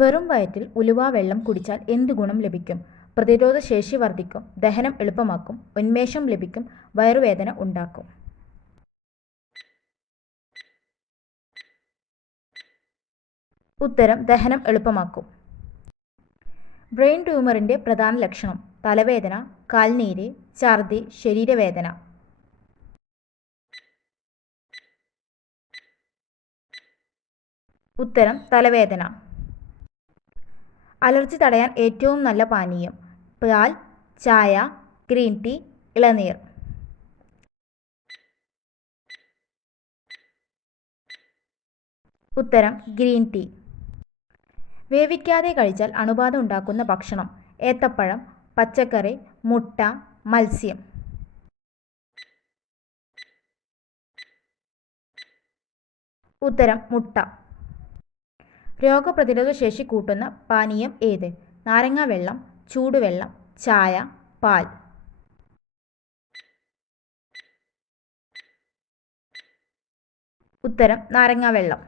വെറും വയറ്റിൽ ഉലുവാ വെള്ളം കുടിച്ചാൽ എന്ത് ഗുണം ലഭിക്കും? പ്രതിരോധ ശേഷി വർദ്ധിക്കും ദഹനം എളുപ്പമാക്കും ഉന്മേഷം ലഭിക്കും വയറുവേദന ഉണ്ടാക്കും. ഉത്തരം ദഹനം എളുപ്പമാക്കും. ബ്രെയിൻ ട്യൂമറിന്റെ പ്രധാന ലക്ഷണം തലവേദന കാൽനീര് ഛർദി ശരീരവേദന. ഉത്തരം തലവേദന. അലർജി തടയാൻ ഏറ്റവും നല്ല പാനീയം പാൽ ചായ ഗ്രീൻ ടീ ഇളനീർ. ഉത്തരം ഗ്രീൻ ടീ. വേവിക്കാതെ കഴിച്ചാൽ അണുബാധ ഉണ്ടാക്കുന്ന ഭക്ഷണം ഏത്തപ്പഴം പച്ചക്കറി മുട്ട മത്സ്യം. ഉത്തരം മുട്ട. രോഗപ്രതിരോധ ശേഷി കൂട്ടുന്ന പാനീയം ഏത്? നാരങ്ങാ വെള്ളം ചൂടുവെള്ളം ചായ പാൽ. ഉത്തരം നാരങ്ങാ വെള്ളം.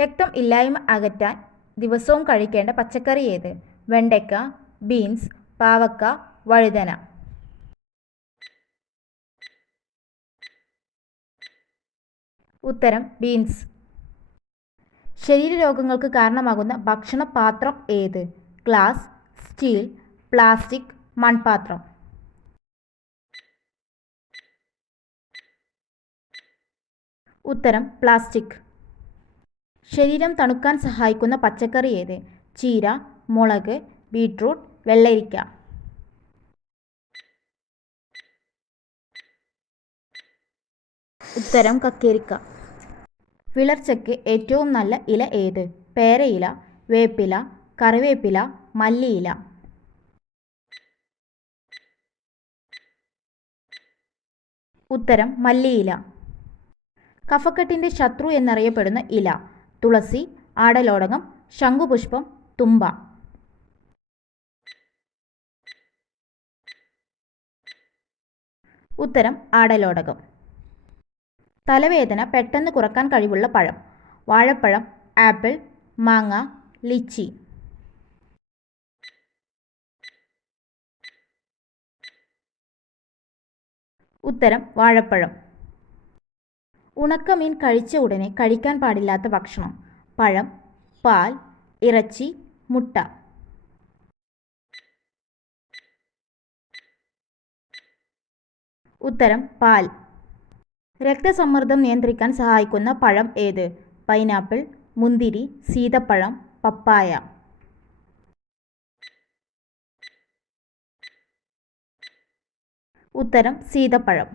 രക്തം ഇല്ലായ്മ അകറ്റാൻ ദിവസവും കഴിക്കേണ്ട പച്ചക്കറി ഏത്? വെണ്ടയ്ക്ക ബീൻസ് പാവക്ക വഴുതന. ഉത്തരം ബീൻസ്. ശരീരരോഗങ്ങൾക്ക് കാരണമാകുന്ന ഭക്ഷണപാത്രം ഏത്? ഗ്ലാസ് സ്റ്റീൽ പ്ലാസ്റ്റിക് മൺപാത്രം. ഉത്തരം പ്ലാസ്റ്റിക്. ശരീരം തണുക്കാൻ സഹായിക്കുന്ന പച്ചക്കറി ഏത്? ചീര മുളക് ബീട്രൂട്ട് വെള്ളരിക്ക. ഉത്തരം കക്കേരിക്ക. വിളർച്ചയ്ക്ക് ഏറ്റവും നല്ല ഇല ഏത്? പേരയില വേപ്പില കറിവേപ്പില മല്ലിയില. ഉത്തരം മല്ലിയില. കഫക്കെട്ടിന്റെ ശത്രു എന്നറിയപ്പെടുന്ന ഇല തുളസി ആടലോടകം ശംഖുപുഷ്പം തുമ്പ. ഉത്തരം ആടലോടകം. തലവേദന പെട്ടെന്ന് കുറയ്ക്കാൻ കഴിവുള്ള പഴം. വാഴപ്പഴം ആപ്പിൾ മാങ്ങ ലിച്ചി. ഉത്തരം വാഴപ്പഴം. ഉണക്കമീൻ കഴിച്ച ഉടനെ കഴിക്കാൻ പാടില്ലാത്ത ഭക്ഷണം. പഴം പാൽ ഇറച്ചി മുട്ട. ഉത്തരം പാൽ. രക്തസമ്മർദ്ദം നിയന്ത്രിക്കാൻ സഹായിക്കുന്ന പഴം ഏത് പൈനാപ്പിൾ മുന്തിരി സീതപ്പഴം പപ്പായ ഉത്തരം സീതപ്പഴം